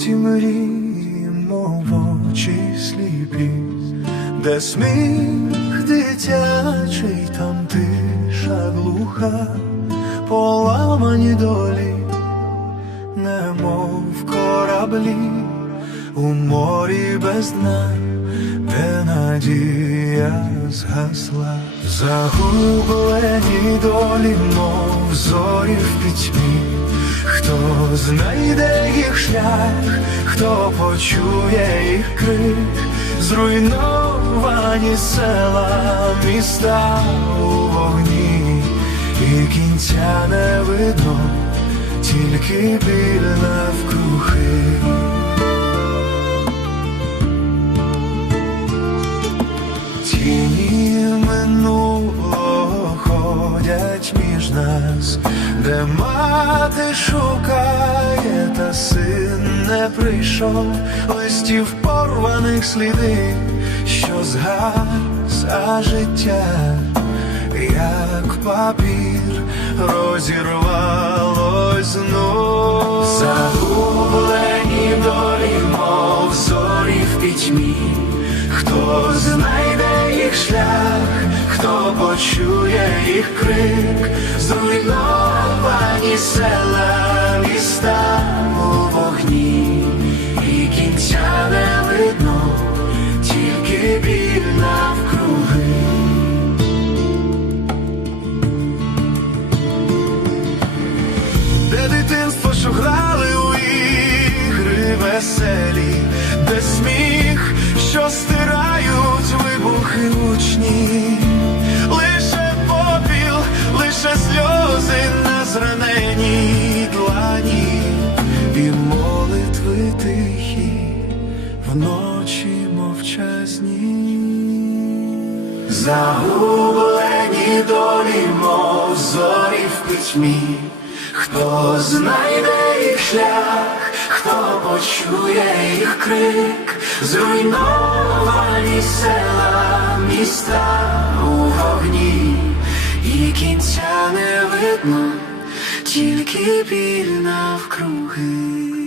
Ті мріємо в очі сліпі, де сміх дитячий, там тиша глуха, поламані долі, немов кораблі у морі без дна, де надія згасла, загублені долі, мов зорі в пітьмі. Хто знайде їх шлях, хто почує їх крик, зруйновані села, міста у вогні, і кінця не видно, тільки біль навкруги. Тіні минулого ходять між нас, де мати шукає, та син не прийшов, листів порваних сліди, що згас, а життя, як папір, розірвалось знов. Загублені долі, мов зорі в пітьмі. Хто знайде їх шлях, хто почує їх крик, зруйновані села, міста у вогні, і кінця не видно, тільки біль навкруги. Де дитинство, що грали у ігри веселі, де сміх, що стирають вибухи гучні, тихі вночі мовчазні. Загублені долі, мов зорі в пітьмі, хто знайде їх шлях, хто почує їх крик, зруйновані села, міста у вогні, і кінця не видно, тільки біль навкруги.